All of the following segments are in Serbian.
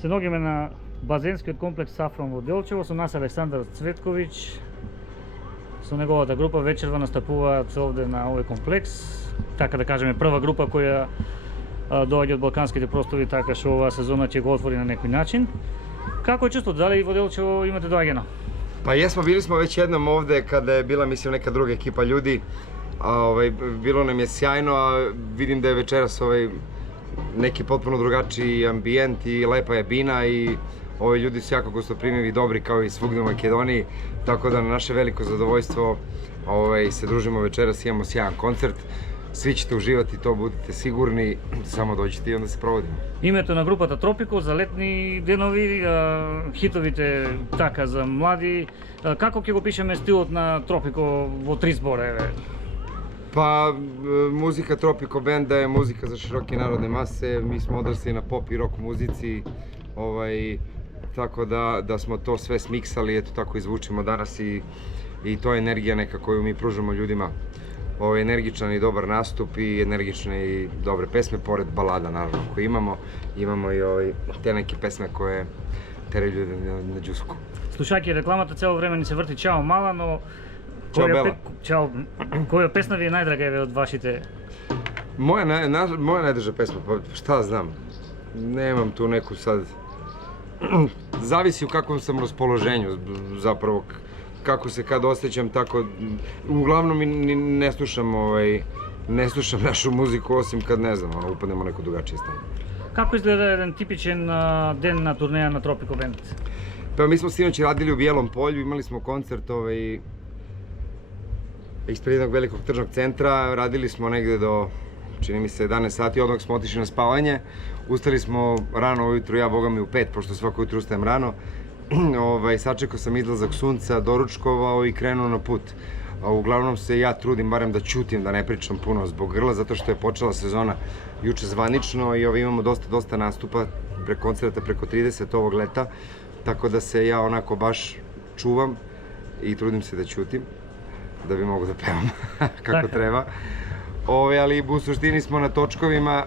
Се наоѓаме на базенскиот комплекс Сафрон во Делчево, со нас Александар Цветковиќ. Со неговата група вечерва настапуваат овде на овој комплекс. Така да кажеме прва група која доаѓа од балканските простори, така што оваа сезона ќе го отвори на некој начин. Како е чувството? Дали во Делчево имате доаѓано? Pa jesmo, bili smo već jednom ovde kada je bila, mislim, neka druga ekipa ljudi. Bilo nam je sjajno, a vidim da je večeras neki potpuno drugačiji ambijent i lepa je bina i ljudi su jako gostoprimivi i dobri kao i svugdje u Makedoniji. Tako da na naše veliko zadovoljstvo se družimo večeras, imamo sjajan koncert. Svi ćete uživati, to budite sigurni, samo dođite i onda se provodimo. Името на групата Тропико за летни денови, хитовите така за млади. Како ќе го пишеме стилот на Тропико во три збора, еве? Pa, muzika Tropico Benda je muzika za široke narodne mase, mi smo odrasli na pop i rock muzici, tako da smo to sve smiksali, eto tako izvučimo danas i to je energija neka koju mi pružamo ljudima. Energičan i dobar nastup i energične i dobre pesme, pored balada naravno koje imamo i te neke pesme koje teraju ljude na đusku. Слушајќи рекламата цело време ни се врти Чао Мала, но Чао Бела. Која песна ви е најдрага еве од вашите? Moja najdraža pesma, pa šta znam, nemam tu neku sad, zavisi u kakvom sam raspoloženju zapravo, kako se kad osjećam, tako, uglavnom ne slušam našu muziku osim kad ne znam, upadnemo u neko drugačije stanje. Како изгледа еден типичен ден на турнеја на Тропико Бенд? Pa mi smo sinoć radili u Bijelom polju, imali smo koncert ispred jednog velikog tržnog centra, radili smo negde do, čini mi se, 11 sati, odmah smo otišli na spavanje, ustali smo rano ujutru, ja boga mi u 5, pošto svako jutro ustajem rano, sačekao sam izlazak sunca, doručkovao i krenuo na put. Uglavnom se ja trudim barem da ćutim, da ne pričam puno zbog grla, zato što je počela sezona juče zvanično i imamo dosta nastupa, koncerta preko 30 ovog leta, tako da se ja onako baš čuvam i trudim se da ćutim, da bi mogu da pevam kako treba. Ali u suštini smo na točkovima,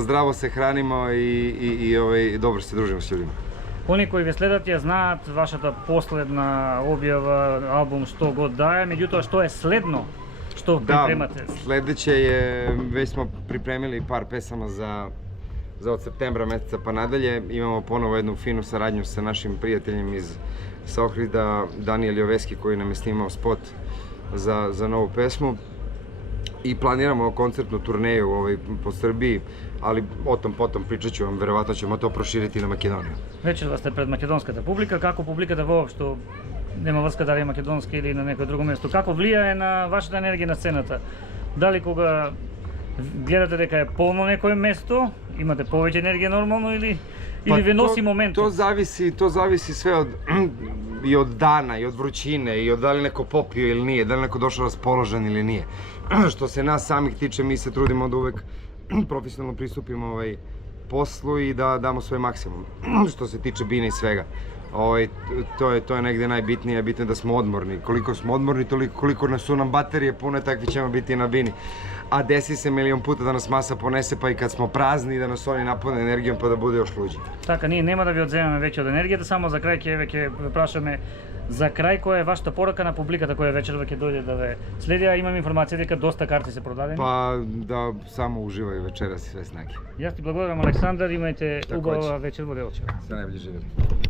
zdravo se hranimo i dobro se družimo s ljudima. Они кои ве следат ја знаат вашата последна објава, албум 100 год дае, меѓутоа што е следно? Што припремате? Da, sledeće je, već smo pripremili par pesama za od septembra meseca pa nadalje. Imamo ponovo jednu finu saradnju sa našim prijateljem iz Ohrida, Daniel Joveski, koji nam je snimao spot za novu pesmu. I planiramo koncertnu turneju po Srbiji, ali o tom potom pričat ću vam, verovatno ćemo to proširiti na Makedoniju. Вечерва сте пред македонската публика, како публиката воопшто, нема врска дали е македонска или на некој друго место, како влијае на вашата енергија на сцената? Дали кога гледате дека е полно некое место, имате повеќе енергија нормално или ве носи моментот? To zavisi sve i od dana, i od vrućine, i od da li neko popio ili nije, da li neko došao raspoložen ili nije. Što se nas samih tiče, mi se trudimo da uvek profesionalno pristupimo poslu i da damo svoj maksimum. Što se tiče bine i svega. To je negde najbitnije, bitno je da smo odmorni. Koliko smo odmorni, koliko su nam baterije pune, takvi ćemo biti i na bini. A desi se milion puta da nas masa ponese, pa i kad smo prazni, da nas oni napune energijom pa da bude još luđi. Така, ние нема да ви одземаме веќе од енергијата, само за крај ќе прашаме за крај која е вашата порака на публиката која вечерва ќе дојде да ве следи, а имам информација дека доста карти се продадени. Pa da samo uživaju večeras i sve snage. Јас ти благодарам, Александар, имајте убава вечер во Делчево. Sve najbolje živjeli.